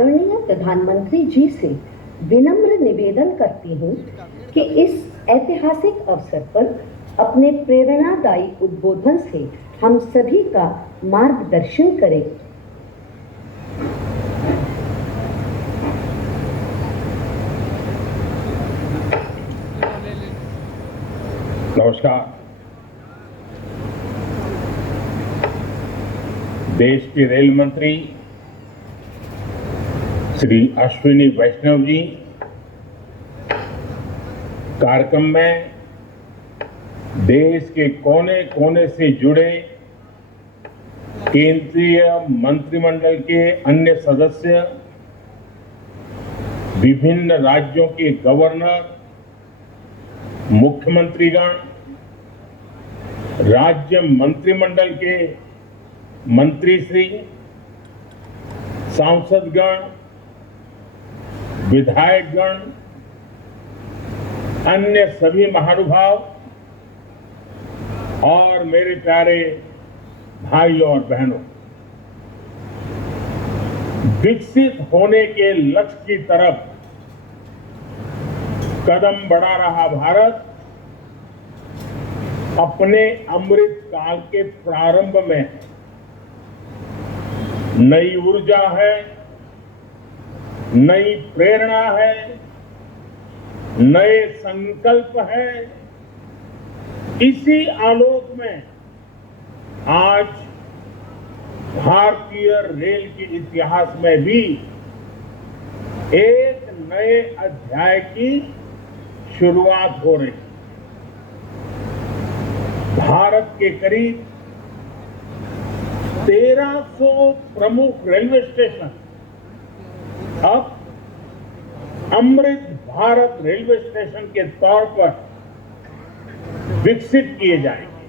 आदरणीय प्रधानमंत्री जी से विनम्र निवेदन करती हूं कि इस ऐतिहासिक अवसर पर अपने प्रेरणादायी उद्बोधन से हम सभी का मार्गदर्शन करें। नमस्कार। देश के रेल मंत्री श्री अश्विनी वैष्णव जी कार्यक्रम में देश के कोने कोने से जुड़े केंद्रीय मंत्रिमंडल के अन्य सदस्य, विभिन्न राज्यों के गवर्नर, मुख्यमंत्रीगण, राज्य मंत्रिमंडल के मंत्रीश्री, सांसदगण, विधायकगण, अन्य सभी महानुभाव और मेरे प्यारे भाइयों और बहनों, विकसित होने के लक्ष्य की तरफ कदम बढ़ा रहा भारत अपने अमृत काल के प्रारंभ में है। नई ऊर्जा है, नई प्रेरणा है, नए संकल्प है। इसी आलोक में आज भारतीय रेल के इतिहास में भी एक नए अध्याय की शुरुआत हो रही है। भारत के करीब 1300 प्रमुख रेलवे स्टेशन अब अमृत भारत रेलवे स्टेशन के तौर पर विकसित किए जाएंगे।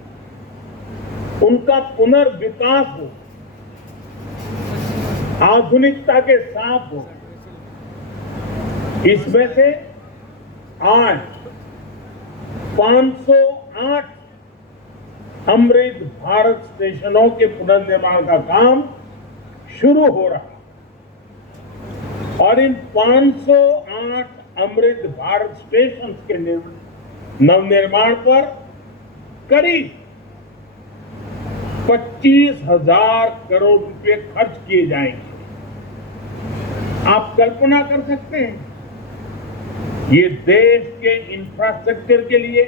उनका पुनर्विकास हो, आधुनिकता के साथ हो। इसमें से आज 508 अमृत भारत स्टेशनों के पुनर्निर्माण का काम शुरू हो रहा है और इन 508 अमृत भारत स्टेशन के नवनिर्माण पर करीब 25,000 करोड़ रुपए खर्च किए जाएंगे। आप कल्पना कर सकते हैं, ये देश के इंफ्रास्ट्रक्चर के लिए,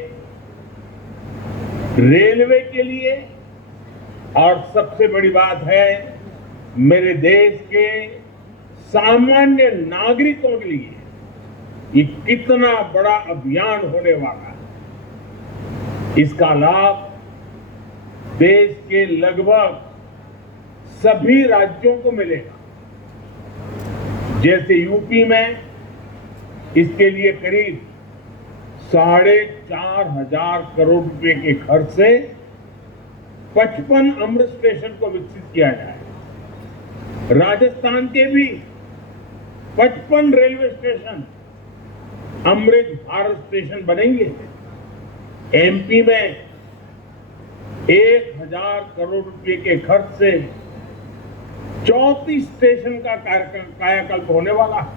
रेलवे के लिए और सबसे बड़ी बात है मेरे देश के सामान्य नागरिकों के लिए ये कितना बड़ा अभियान होने वाला है। इसका लाभ देश के लगभग सभी राज्यों को मिलेगा। जैसे यूपी में इसके लिए करीब 4,500 करोड़ रुपए के खर्च से 55 अमृत स्टेशन को विकसित किया जाए। राजस्थान के भी 55 railway station Amrit Bharat station बनेंगे। एमपी में 1,000 करोड़ रुपए के खर्च से 34 स्टेशन का कायाकल्प होने वाला है।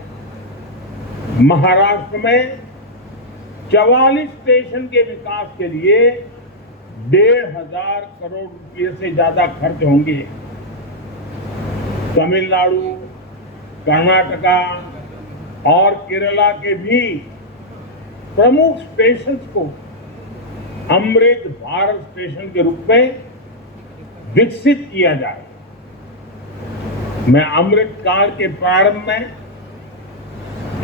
महाराष्ट्र में 44 स्टेशन के विकास के लिए 1,500 करोड़ रुपए से ज्यादा खर्च होंगे। तमिलनाडु, कर्नाटका और केरला के भी प्रमुख स्टेशन को अमृत भारत स्टेशन के रूप में विकसित किया जाए। मैं अमृत काल के प्रारंभ में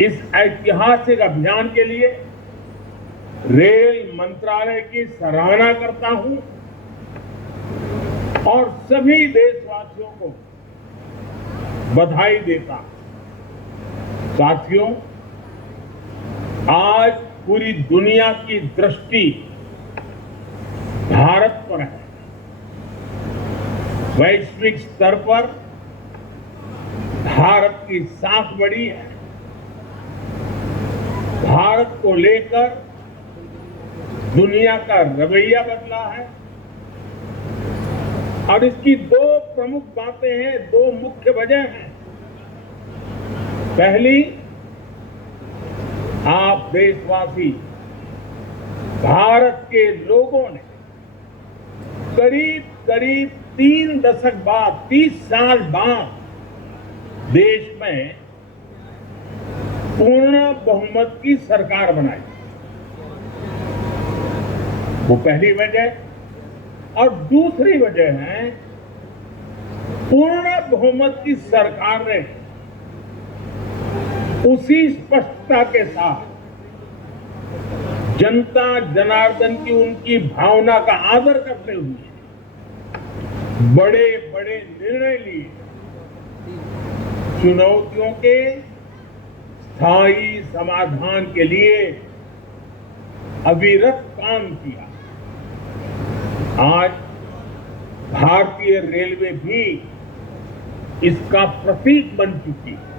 इस ऐतिहासिक अभियान के लिए रेल मंत्रालय की सराहना करता हूं और सभी देशवासियों को बधाई देता हूं। साथियों, आज पूरी दुनिया की दृष्टि भारत पर है। वैश्विक स्तर पर भारत की साख बढ़ी है। भारत को लेकर दुनिया का रवैया बदला है और इसकी दो प्रमुख बातें हैं, दो मुख्य वजह हैं। पहली, आप देशवासी, भारत के लोगों ने करीब करीब 3 दशक बाद, 30 साल बाद देश में पूर्ण बहुमत की सरकार बनाई। वो पहली वजह। और दूसरी वजह है, पूर्ण बहुमत की सरकार ने उसी स्पष्टता के साथ जनता जनार्दन की उनकी भावना का आदर करते हुए बड़े बड़े निर्णय लिए, चुनौतियों के स्थायी समाधान के लिए अविरत काम किया। आज भारतीय रेलवे भी इसका प्रतीक बन चुकी है।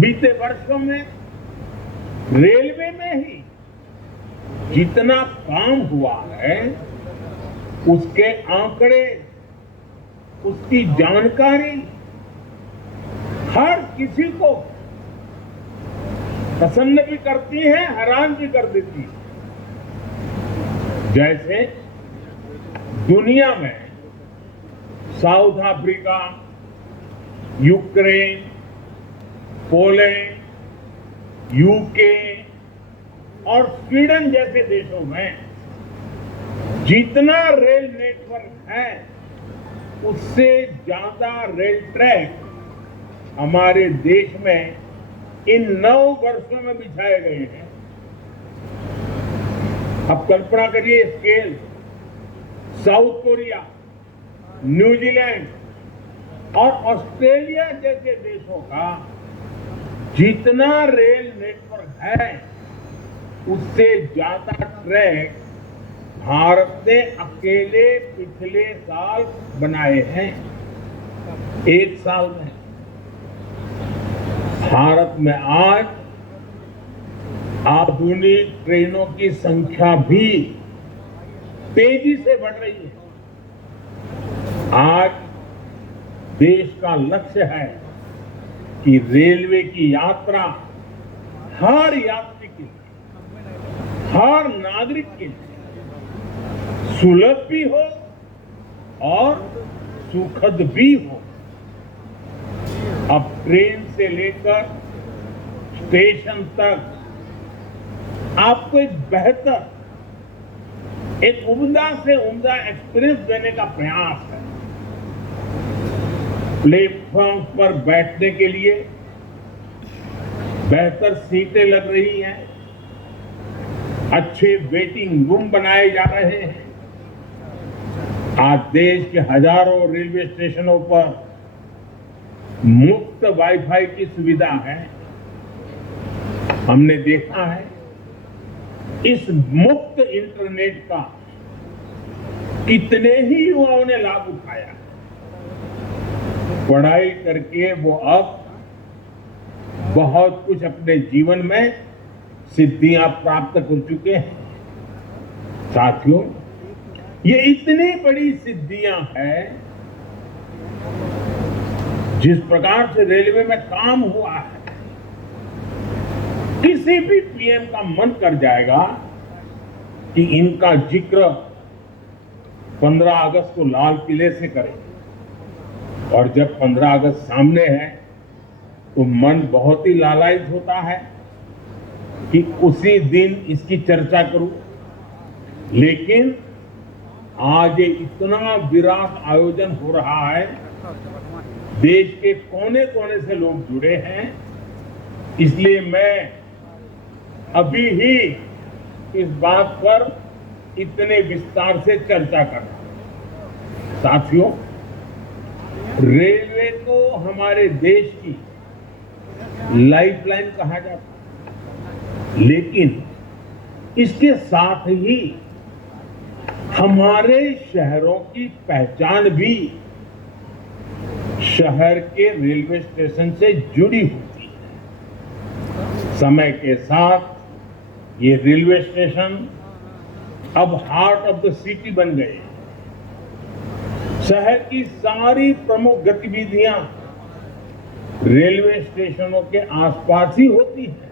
बीते वर्षों में रेलवे में ही जितना काम हुआ है, उसके आंकड़े, उसकी जानकारी हर किसी को प्रसन्न भी करती है, हैरान भी कर देती है। जैसे दुनिया में south Africa, Ukraine, Poland, UK और स्वीडन जैसे देशों में जितना रेल नेटवर्क है, उससे ज्यादा रेल ट्रैक हमारे देश में इन 9 वर्षों में बिछाए गए हैं। अब कल्पना करिए स्केल, साउथ कोरिया, न्यूजीलैंड और ऑस्ट्रेलिया जैसे देशों का जितना रेल नेटवर्क है, उससे ज्यादा ट्रैक भारत ने अकेले पिछले साल बनाए हैं। 1 साल में भारत में आज आधुनिक ट्रेनों की संख्या भी तेजी से बढ़ रही है। आज देश का लक्ष्य है कि रेलवे की यात्रा हर यात्री के लिए, हर नागरिक के लिए सुलभ भी हो और सुखद भी हो। अब ट्रेन से लेकर स्टेशन तक आपको एक बेहतर, एक उम्दा से उम्दा एक्सपीरियंस देने का प्रयास है। प्लेटफॉर्म पर बैठने के लिए बेहतर सीटें लग रही हैं, अच्छे वेटिंग रूम बनाए जा रहे हैं। आज देश के हजारों रेलवे स्टेशनों पर मुफ्त वाईफाई की सुविधा है। हमने देखा है इस मुफ्त इंटरनेट का कितने ही युवाओं ने लाभ उठाया। पढ़ाई करके वो अब बहुत कुछ अपने जीवन में सिद्धियां प्राप्त कर चुके हैं। साथियों, ये इतनी बड़ी सिद्धियां हैं, जिस प्रकार से रेलवे में काम हुआ है, किसी भी पीएम का मन कर जाएगा कि इनका जिक्र 15 अगस्त को लाल किले से करें। और जब 15 अगस्त सामने है तो मन बहुत ही लालायित होता है कि उसी दिन इसकी चर्चा करूं। लेकिन आज ये इतना विराट आयोजन हो रहा है, देश के कोने कोने से लोग जुड़े हैं, इसलिए मैं अभी ही इस बात पर इतने विस्तार से चर्चा कर रहा हूं। साथियों, रेलवे को हमारे देश की लाइफलाइन कहा जाता है, लेकिन इसके साथ ही हमारे शहरों की पहचान भी शहर के रेलवे स्टेशन से जुड़ी होती है। समय के साथ ये रेलवे स्टेशन अब हार्ट ऑफ द सिटी बन गए। शहर की सारी प्रमुख गतिविधियां रेलवे स्टेशनों के आसपास ही होती है।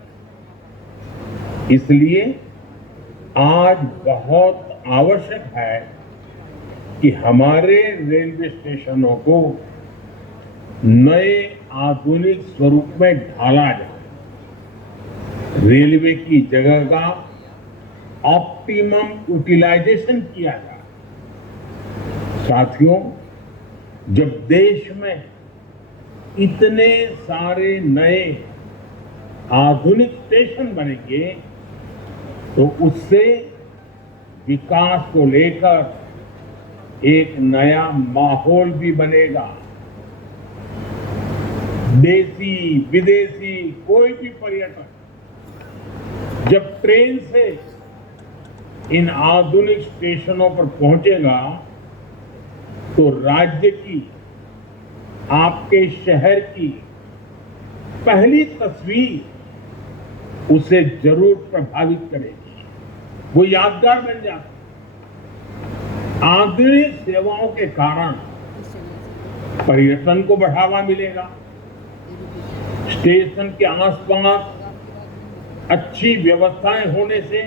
इसलिए आज बहुत आवश्यक है कि हमारे रेलवे स्टेशनों को नए आधुनिक स्वरूप में ढाला जाए। रेलवे की जगह का ऑप्टिमम यूटिलाइजेशन किया जाए। साथियों, जब देश में इतने सारे नए आधुनिक स्टेशन बनेंगे तो उससे विकास को लेकर एक नया माहौल भी बनेगा। देसी विदेशी कोई भी पर्यटक जब ट्रेन से इन आधुनिक स्टेशनों पर पहुंचेगा तो राज्य की, आपके शहर की पहली तस्वीर उसे जरूर प्रभावित करेगी। वो यादगार बन जाती। आधुनिक सेवाओं के कारण पर्यटन को बढ़ावा मिलेगा। स्टेशन के आसपास अच्छी व्यवस्थाएं होने से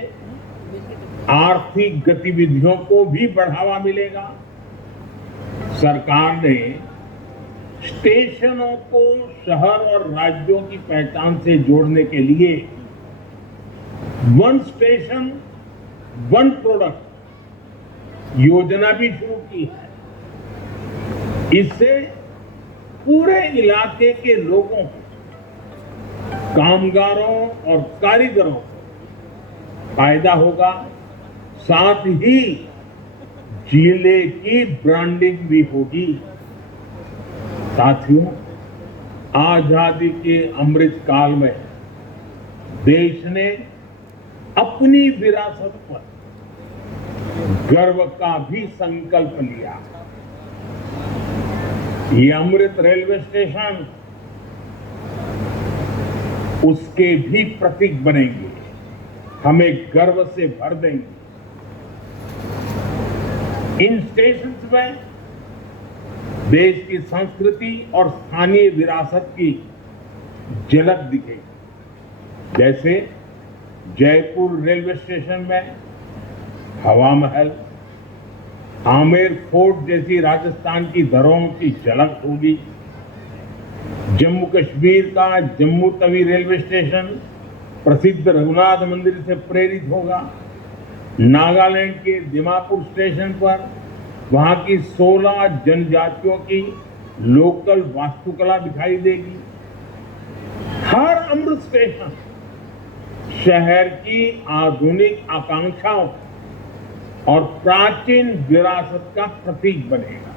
आर्थिक गतिविधियों को भी बढ़ावा मिलेगा। सरकार ने स्टेशनों को शहर और राज्यों की पहचान से जोड़ने के लिए वन स्टेशन वन प्रोडक्ट योजना भी शुरू की है। इससे पूरे इलाके के लोगों को, कामगारों और कारीगरों को फायदा होगा। साथ ही जिले की ब्रांडिंग भी होगी। साथियों, आजादी के अमृत काल में देश ने अपनी विरासत पर गर्व का भी संकल्प लिया। ये अमृत रेलवे स्टेशन उसके भी प्रतीक बनेंगे, हमें गर्व से भर देंगे। इन स्टेशन में देश की संस्कृति और स्थानीय विरासत की झलक दिखेगी। जैसे जयपुर रेलवे स्टेशन में हवा महल, आमेर फोर्ट जैसी राजस्थान की धरोहरों की झलक होगी। जम्मू कश्मीर का जम्मू तवी रेलवे स्टेशन प्रसिद्ध रघुनाथ मंदिर से प्रेरित होगा। नागालैंड के दिमापुर स्टेशन पर वहां की 16 जनजातियों की लोकल वास्तुकला दिखाई देगी। हर अमृत स्टेशन शहर की आधुनिक आकांक्षाओं और प्राचीन विरासत का प्रतीक बनेगा।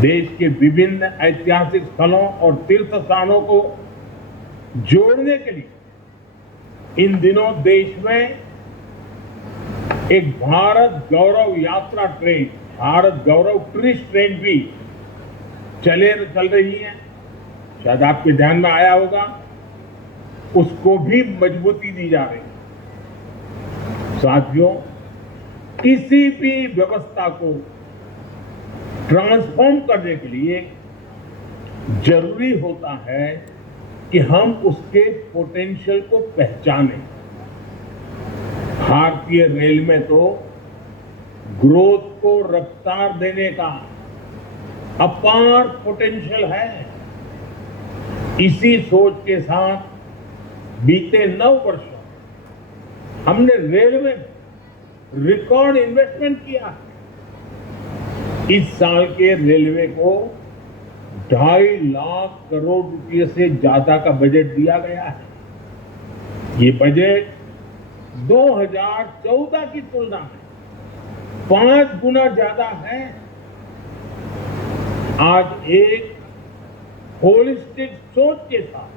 देश के विभिन्न ऐतिहासिक स्थलों और तीर्थ स्थानों को जोड़ने के लिए इन दिनों देश में एक भारत गौरव यात्रा ट्रेन, भारत गौरव टूरिस्ट ट्रेन भी चल रही है। शायद आपके ध्यान में आया होगा, उसको भी मजबूती दी जा रही है। साथियों, किसी भी व्यवस्था को ट्रांसफॉर्म करने के लिए जरूरी होता है कि हम उसके पोटेंशियल को पहचानें। भारतीय रेल में तो ग्रोथ को रफ्तार देने का अपार पोटेंशियल है। इसी सोच के साथ बीते 9 वर्षों हमने रेलवे में रिकॉर्ड इन्वेस्टमेंट किया। इस साल के रेलवे को 2.5 लाख करोड़ रुपए से ज्यादा का बजट दिया गया है। ये बजट 2014 की तुलना में 5 गुना ज्यादा है। आज एक होलिस्टिक सोच के साथ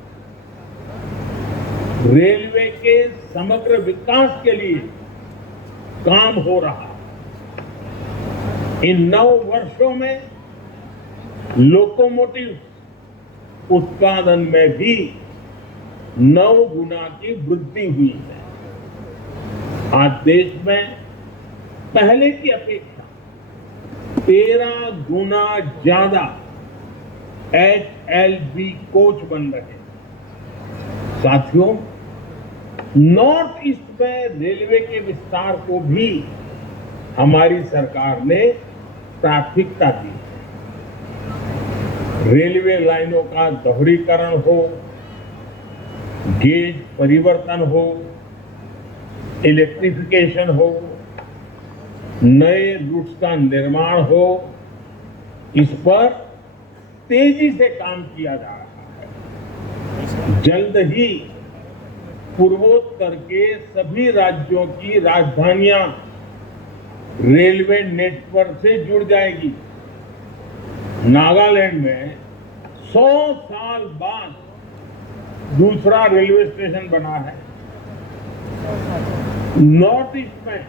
रेलवे के समग्र विकास के लिए काम हो रहा है। इन 9 वर्षों में लोकोमोटिव उत्पादन में भी 9 गुना की वृद्धि हुई है। आज देश में पहले की अपेक्षा 13 गुना ज्यादा HLB कोच बन रहे हैं। साथियों, नॉर्थ ईस्ट में रेलवे के विस्तार को भी हमारी सरकार ने प्राथमिकता दी है। रेलवे लाइनों का दोहरीकरण हो, गेज परिवर्तन हो, इलेक्ट्रिफिकेशन हो, नए रूट्स का निर्माण हो, इस पर तेजी से काम किया जा रहा है। जल्द ही पूर्वोत्तर के सभी राज्यों की राजधानियां रेलवे नेटवर्क से जुड़ जाएगी। नागालैंड में 100 साल बाद दूसरा रेलवे स्टेशन बना है। नॉर्थ ईस्ट में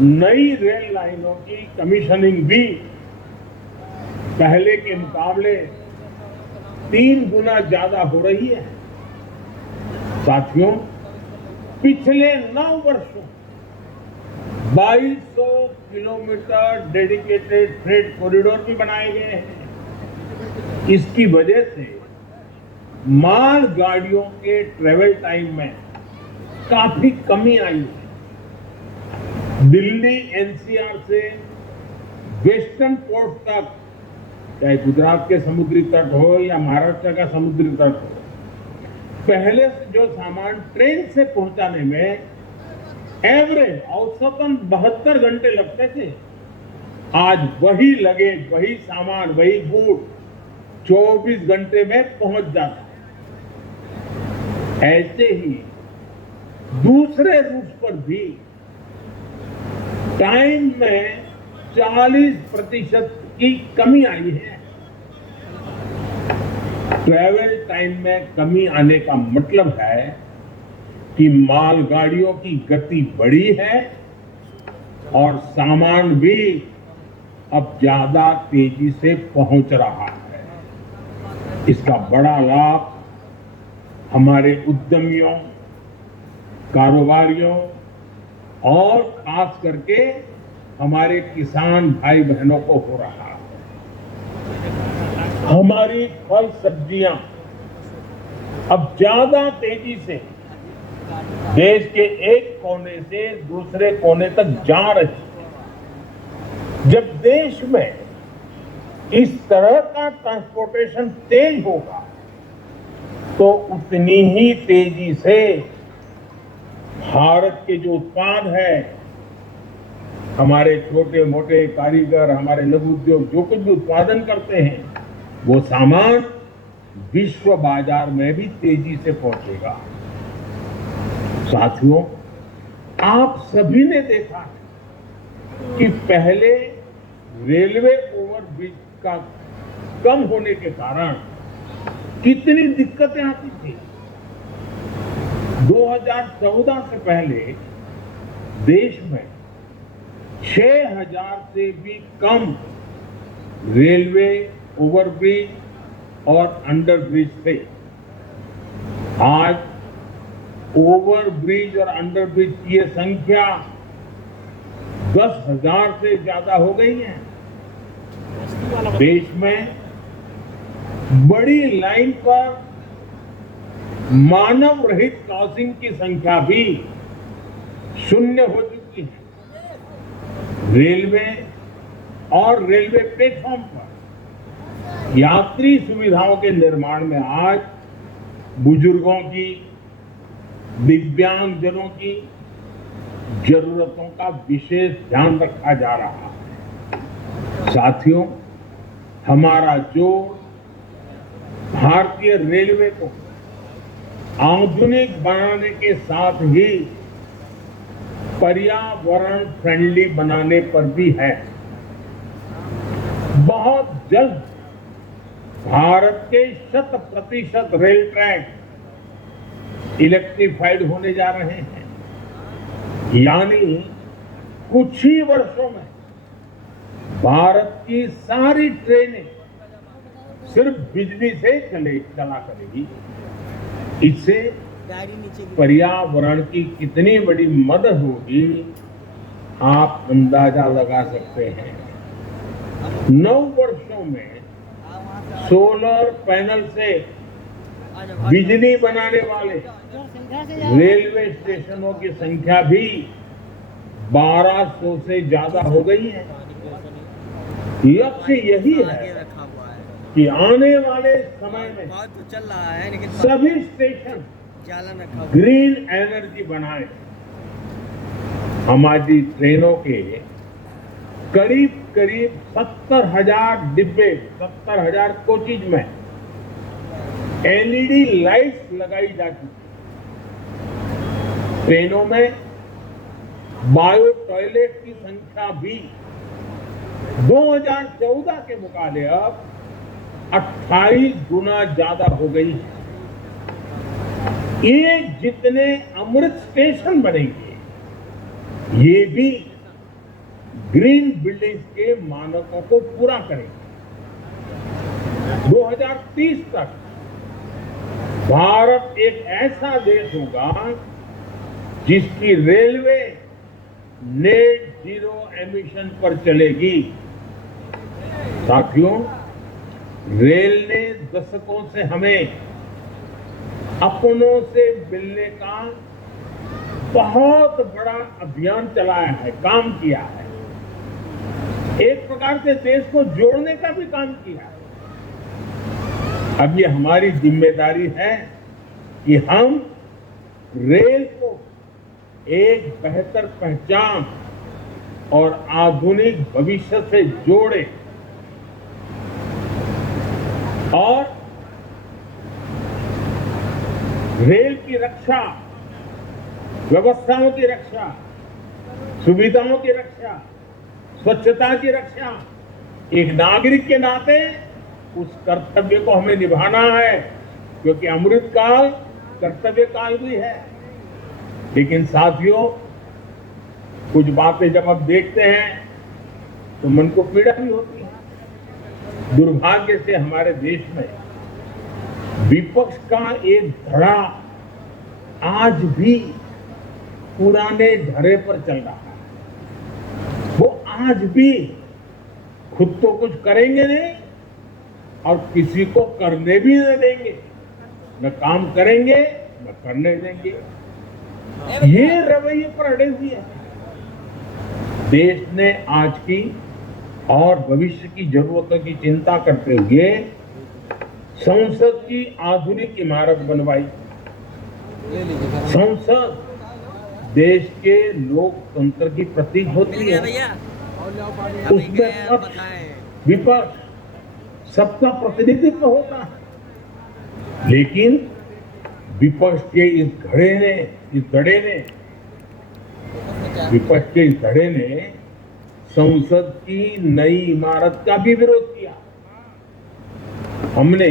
नई रेल लाइनों की कमीशनिंग भी पहले के मुकाबले 3 गुना ज्यादा हो रही है। साथियों, पिछले 9 वर्षों 2200 किलोमीटर डेडिकेटेड फ्रेट कॉरिडोर भी बनाए गए हैं। इसकी वजह से माल गाड़ियों के ट्रेवल टाइम में काफी कमी आई है। दिल्ली एनसीआर से वेस्टर्न पोर्ट तक, चाहे गुजरात के समुद्री तट हो या महाराष्ट्र का समुद्री तट हो, पहले जो सामान ट्रेन से पहुंचाने में एवरेज औसतन 72 घंटे लगते थे, आज वही लगेज, वही सामान, वही गुड 24 घंटे में पहुंच जाता है। ऐसे ही दूसरे रूट पर भी टाइम में 40% की कमी आई है। ट्रैवल टाइम में कमी आने का मतलब है कि मालगाड़ियों की गति बढ़ी है और सामान भी अब ज्यादा तेजी से पहुंच रहा है। इसका बड़ा लाभ हमारे उद्यमियों, कारोबारियों और खास करके हमारे किसान भाई बहनों को हो रहा है। हमारी फल सब्जियां अब ज्यादा तेजी से देश के एक कोने से दूसरे कोने तक जा रही है। जब देश में इस तरह का ट्रांसपोर्टेशन तेज होगा तो उतनी ही तेजी से भारत के जो उत्पाद है, हमारे छोटे मोटे कारीगर, हमारे लघु उद्योग जो कुछ भी उत्पादन करते हैं, वो सामान विश्व बाजार में भी तेजी से पहुंचेगा। साथियों, आप सभी ने देखा कि पहले रेलवे ओवरब्रिज का कम होने के कारण कितनी दिक्कतें आती थी। 2014 से पहले देश में 6000 से भी कम रेलवे ओवरब्रिज और अंडरब्रिज थे। आज ओवरब्रिज और अंडरब्रिज की ये संख्या 10,000 से ज्यादा हो गई है। देश में बड़ी लाइन पर मानव रहित क्रॉसिंग की संख्या भी 0 हो चुकी है। रेलवे और रेलवे प्लेटफॉर्म पर यात्री सुविधाओं के निर्माण में आज बुजुर्गों की, दिव्यांगजनों की जरूरतों का विशेष ध्यान रखा जा रहा है। साथियों, हमारा जोर भारतीय रेलवे को आधुनिक बनाने के साथ ही पर्यावरण फ्रेंडली बनाने पर भी है। बहुत जल्द भारत के 100% रेल ट्रैक इलेक्ट्रिफाइड होने जा रहे हैं। यानी कुछ ही वर्षों में भारत की सारी ट्रेनें सिर्फ बिजली से चला करेगी। इससे पर्यावरण की कितनी बड़ी मदद होगी, आप अंदाजा लगा सकते हैं। 9 वर्षों में सोलर पैनल से बिजली बनाने वाले रेलवे स्टेशनों की संख्या भी 1200 से ज्यादा हो गई है। लक्ष्य यही है कि आने वाले समय में चल रहा है लेकिन सभी स्टेशन चालन रखा हुआ ग्रीन एनर्जी बनाए। हमारी ट्रेनों के करीब करीब 70,000 डिब्बे, 70,000 कोचेज में एलईडी लाइट्स लगाई जा चुकी। ट्रेनों में बायो टॉयलेट की संख्या भी 2014 के मुकाबले अब 28 गुना ज्यादा हो गई है। ये जितने अमृत स्टेशन बनेंगे, ये भी ग्रीन बिल्डिंग्स के मानकों को पूरा करेंगे। 2030 तक भारत एक ऐसा देश होगा जिसकी रेलवे नेट जीरो एमिशन पर चलेगी। साथियों, रेल ने दशकों से हमें अपनों से मिलने का बहुत बड़ा अभियान चलाया है, काम किया है। एक प्रकार से देश को जोड़ने का भी काम किया है। अब ये हमारी जिम्मेदारी है कि हम रेल को एक बेहतर पहचान और आधुनिक भविष्य से जोड़े और रेल की रक्षा, व्यवस्थाओं की रक्षा, सुविधाओं की रक्षा, स्वच्छता की रक्षा, एक नागरिक के नाते उस कर्तव्य को हमें निभाना है, क्योंकि अमृत काल कर्तव्य काल भी है। लेकिन साथियों, कुछ बातें जब हम देखते हैं तो मन को पीड़ा भी होती है। दुर्भाग्य से हमारे देश में विपक्ष का एक धड़ा आज भी पुराने ढरे पर चल रहा है। वो आज भी खुद तो कुछ करेंगे नहीं और किसी को करने भी न देंगे, न काम करेंगे न करने देंगे। ये रवैये पर अड़े हुए हैं। देश ने आज की और भविष्य की जरूरतों की चिंता करते हुए संसद की आधुनिक इमारत बनवाई। संसद देश के लोकतंत्र की प्रतीक होती है। उसमें पक्ष विपक्ष सबका प्रतिनिधित्व होता है। लेकिन विपक्ष के इस धड़े ने संसद की नई इमारत का भी विरोध किया। हमने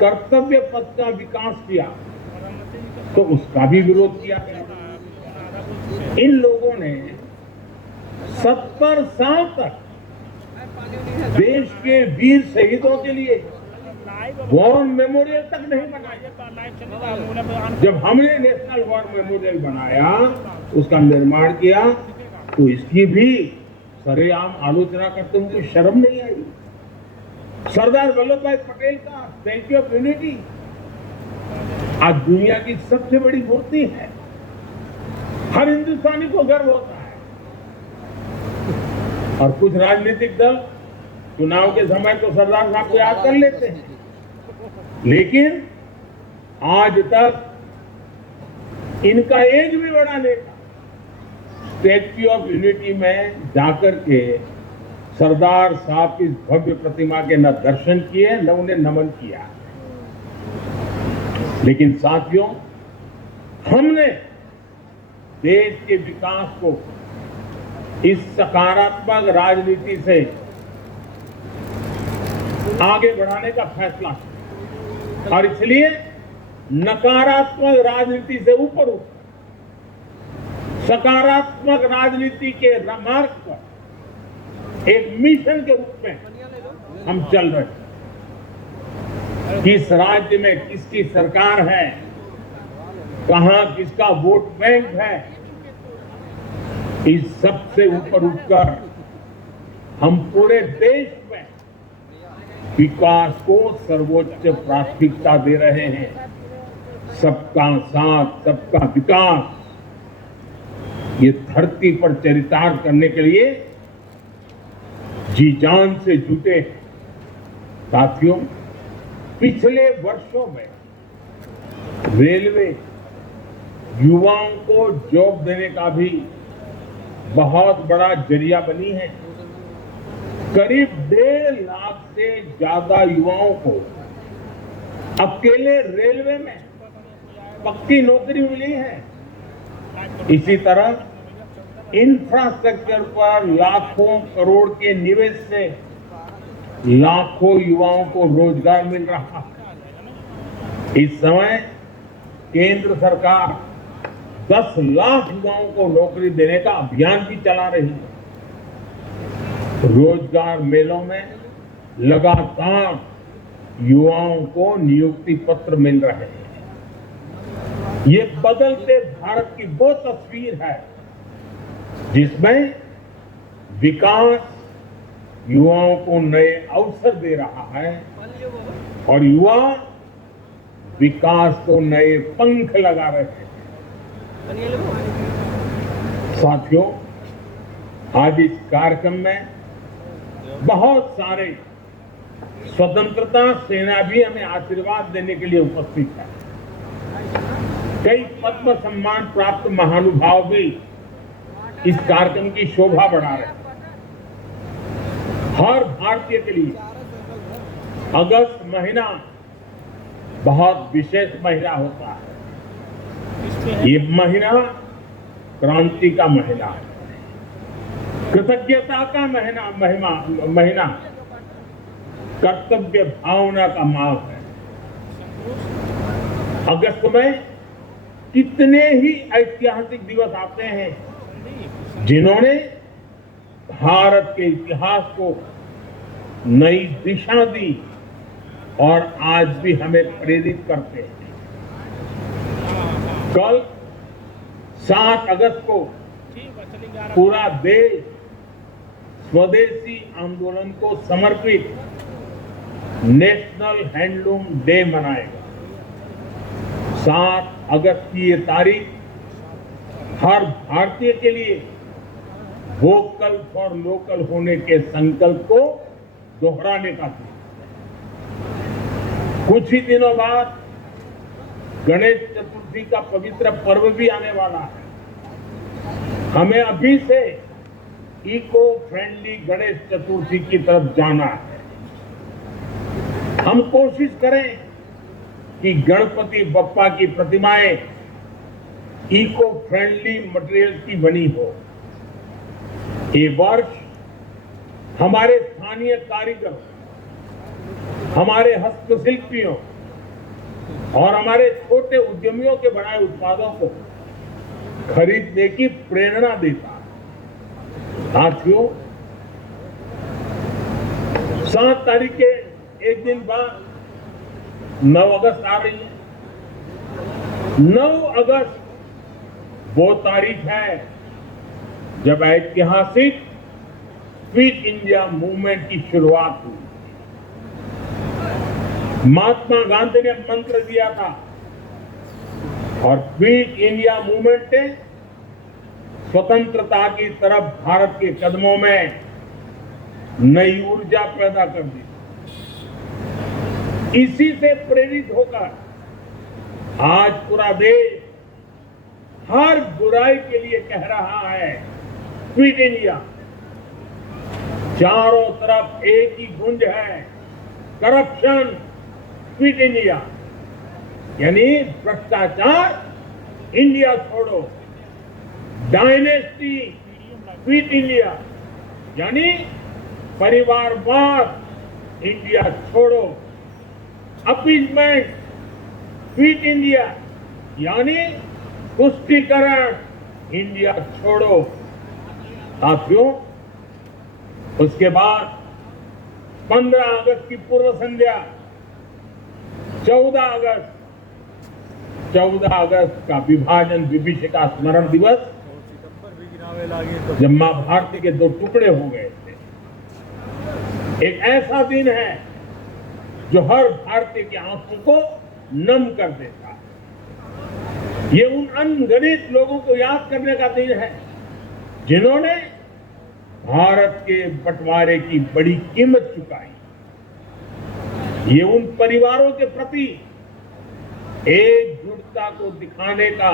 कर्तव्य पथ का विकास किया तो उसका भी विरोध किया गया। इन लोगों ने 70 साल तक देश के वीर शहीदों के लिए वॉर मेमोरियल तक नहीं बनाया। जब हमने नेशनल वॉर मेमोरियल बनाया, उसका निर्माण किया, तो इसकी भी सरेआम आलोचना करते हुए शर्म नहीं आई। सरदार वल्लभ भाई पटेल का स्टैच्यू ऑफ यूनिटी आज दुनिया की सबसे बड़ी मूर्ति है। हर हिंदुस्तानी को गर्व होता है। और कुछ राजनीतिक दल चुनाव के समय तो सरदार साहब को याद कर लेते हैं, लेकिन आज तक इनका एक भी बड़ा नेता स्टैच्यू ऑफ यूनिटी में जाकर के सरदार साहब की भव्य प्रतिमा के न दर्शन किए न उन्हें नमन किया। लेकिन साथियों, हमने देश के विकास को इस सकारात्मक राजनीति से आगे बढ़ाने का फैसला किया और इसलिए नकारात्मक राजनीति से ऊपर उठ सकारात्मक राजनीति के मार्ग पर एक मिशन के रूप में हम चल रहे हैं। किस राज्य में किसकी सरकार है, कहां किसका वोट बैंक है, इस सब से ऊपर उठकर हम पूरे देश में विकास को सर्वोच्च प्राथमिकता दे रहे हैं। सबका साथ, सबका विकास, ये धरती पर चरितार्थ करने के लिए जी जान से जुटे हैं। साथियों, पिछले वर्षों में रेलवे युवाओं को जॉब देने का भी बहुत बड़ा जरिया बनी है। करीब 1.5 लाख से ज्यादा युवाओं को अकेले रेलवे में पक्की नौकरी मिली है। इसी तरह इंफ्रास्ट्रक्चर पर लाखों करोड़ के निवेश से लाखों युवाओं को रोजगार मिल रहा है। इस समय केंद्र सरकार 10 लाख युवाओं को नौकरी देने का अभियान भी चला रही है। रोजगार मेलों में लगातार युवाओं को नियुक्ति पत्र मिल रहे हैं। ये बदलते भारत की वो तस्वीर है जिसमें विकास युवाओं को नए अवसर दे रहा है और युवा विकास को नए पंख लगा रहे हैं। साथियों, आज इस कार्यक्रम में बहुत सारे स्वतंत्रता सेनानी हमें आशीर्वाद देने के लिए उपस्थित है। कई पद्म सम्मान प्राप्त महानुभाव भी इस कार्यक्रम की शोभा बढ़ा रहे हैं। हर भारतीय के लिए अगस्त महीना बहुत विशेष महीना होता है। ये महीना क्रांति का महीना है, कृतज्ञता का महीना, कर्तव्य भावना का माह है। अगस्त में कितने ही ऐतिहासिक दिवस आते हैं जिन्होंने भारत के इतिहास को नई दिशा दी और आज भी हमें प्रेरित करते हैं। कल 7 अगस्त को पूरा देश स्वदेशी आंदोलन को समर्पित नेशनल हैंडलूम डे मनाएगा। 7 अगस्त की ये तारीख हर भारतीय के लिए वोकल फॉर लोकल होने के संकल्प को दोहराने का दिन। कुछ ही दिनों बाद गणेश चतुर्थी का पवित्र पर्व भी आने वाला है। हमें अभी से इको फ्रेंडली गणेश चतुर्थी की तरफ जाना है। हम कोशिश करें कि गणपति बप्पा की प्रतिमाएं इको फ्रेंडली मटेरियल की बनी हो। ये वर्ष हमारे स्थानीय कारीगर, हमारे हस्तशिल्पियों और हमारे छोटे उद्यमियों के बनाए उत्पादों को खरीदने की प्रेरणा देता है। साथियों, 7 तारीख के एक दिन बाद 9 अगस्त आ रही है। 9 अगस्त वो तारीख है जब ऐतिहासिक क्विट इंडिया मूवमेंट की शुरुआत हुई। महात्मा गांधी ने मंत्र दिया था और क्विट इंडिया मूवमेंट ने स्वतंत्रता की तरफ भारत के कदमों में नई ऊर्जा पैदा कर दी। इसी से प्रेरित होकर आज पूरा देश हर बुराई के लिए कह रहा है क्विट इंडिया। चारों तरफ एक ही गूंज है, करप्शन क्विट इंडिया, यानी भ्रष्टाचार इंडिया छोड़ो, डायनेस्टी क्विट इंडिया, यानी परिवारवाद इंडिया छोड़ो, अपीजमेंट क्विट इंडिया, यानी तुष्टीकरण इंडिया छोड़ो। साथियों, उसके बाद 15 अगस्त की पूर्व संध्या, 14 अगस्त का विभाजन विभीषिका स्मरण दिवस, जब मां भारती के 2 टुकड़े हो गए थे। एक ऐसा दिन है जो हर भारतीय की आंखों को नम कर देता है। ये उन अनगिनत लोगों को याद करने का दिन है जिन्होंने भारत के बंटवारे की बड़ी कीमत चुकाई। ये उन परिवारों के प्रति एकजुटता को दिखाने का,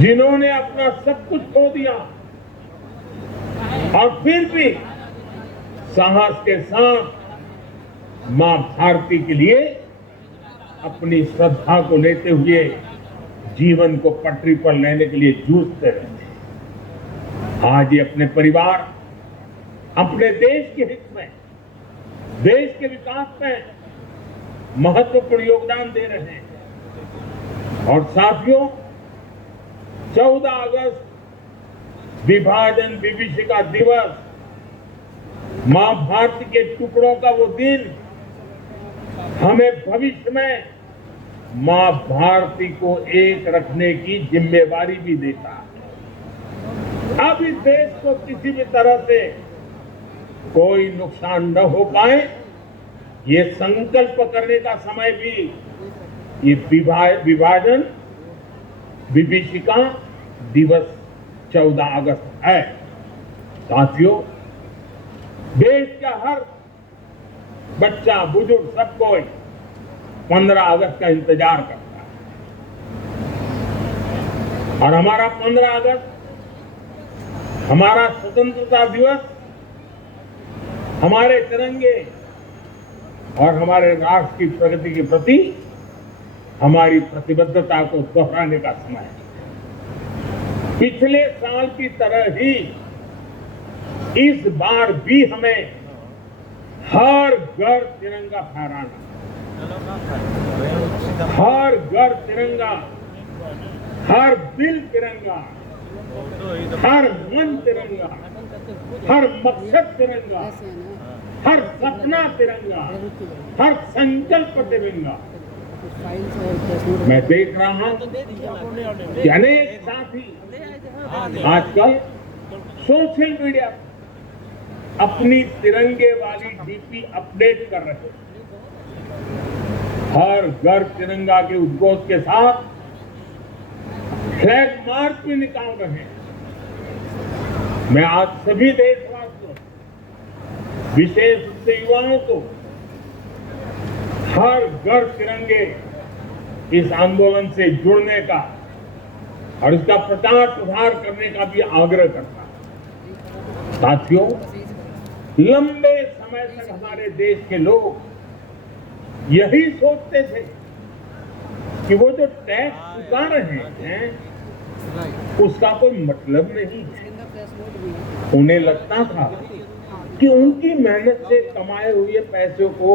जिन्होंने अपना सब कुछ खो दिया और फिर भी साहस के साथ मां भारती के लिए अपनी श्रद्धा को लेते हुए जीवन को पटरी पर लेने के लिए जूझते रहे। आज ये अपने परिवार, अपने देश के हित में, देश के विकास में महत्वपूर्ण योगदान दे रहे हैं। और साथियों, 14 अगस्त विभाजन विभीषिका दिवस, मां भारती के टुकड़ों का वो दिन हमें भविष्य में मां भारती को एक रखने की जिम्मेवारी भी देता है। अब इस देश को किसी भी तरह से कोई नुकसान न हो पाए, ये संकल्प करने का समय भी ये विभाजन विभीषिका दिवस 14 अगस्त है। साथियों, देश का हर बच्चा, बुजुर्ग, सब कोई 15 अगस्त का इंतजार करता है। और हमारा 15 अगस्त, हमारा स्वतंत्रता दिवस, हमारे तिरंगे और हमारे राष्ट्र की प्रगति के प्रति हमारी प्रतिबद्धता को दोहराने का समय है। पिछले साल की तरह ही इस बार भी हमें हर घर तिरंगा फहराना, हर घर तिरंगा, हर दिल तिरंगा, हर मन तिरंगा, हर मकसद तिरंगा, हर सपना तिरंगा, हर संकल्प तिरंगा। मैं देख रहा हूं कि अनेक साथी आजकल सोशल मीडिया अपनी तिरंगे वाली डीपी अपडेट कर रहे हैं। हर घर तिरंगा के उद्घोष के साथ फ्लैग मार्च भी निकाल रहे हैं। मैं आज सभी देशवासियों, विशेष रूप से युवाओं को हर घर तिरंगे इस आंदोलन से जुड़ने का और इसका प्रचार प्रसार करने का भी आग्रह करता हूं। साथियों, लंबे समय तक हमारे देश के लोग यही सोचते थे कि वो जो टैक्स चुका रहे हैं उसका कोई मतलब नहीं है। उन्हें लगता था कि उनकी मेहनत से कमाए हुए पैसों को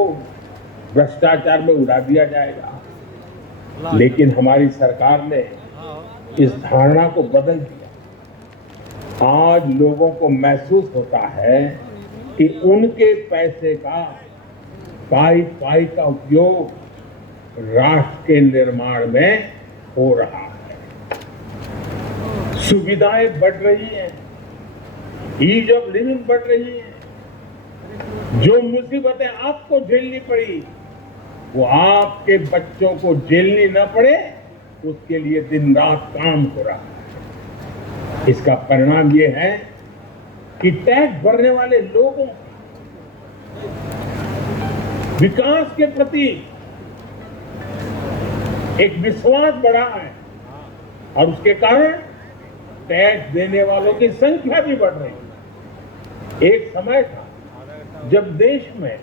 भ्रष्टाचार में उड़ा दिया जाएगा। लेकिन हमारी सरकार ने इस धारणा को बदल दिया। आज लोगों को महसूस होता है कि उनके पैसे का पाई पाई का उपयोग राष्ट्र के निर्माण में हो रहा है। सुविधाएं बढ़ रही हैं, ईज ऑफ लिविंग बढ़ रही है। जो मुसीबतें आपको झेलनी पड़ी वो आपके बच्चों को झेलनी न पड़े, उसके लिए दिन रात काम हो रहा है। इसका परिणाम ये है कि टैक्स भरने वाले लोगों विकास के प्रति एक विश्वास बढ़ा है और उसके कारण टैक्स देने वालों की संख्या भी बढ़ रही है। एक समय था जब देश में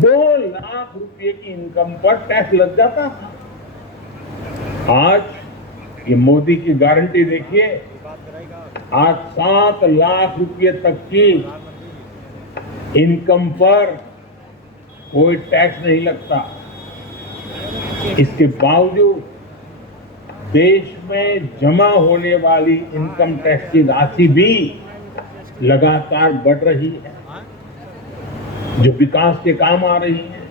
2 लाख रुपए की इनकम पर टैक्स लग जाता था। आज ये मोदी की गारंटी देखिए, आज 7 लाख रुपए तक की इनकम पर कोई टैक्स नहीं लगता। इसके बावजूद देश में जमा होने वाली इनकम टैक्स की राशि भी लगातार बढ़ रही है, जो विकास के काम आ रही है।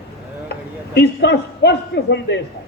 इसका स्पष्ट संदेश है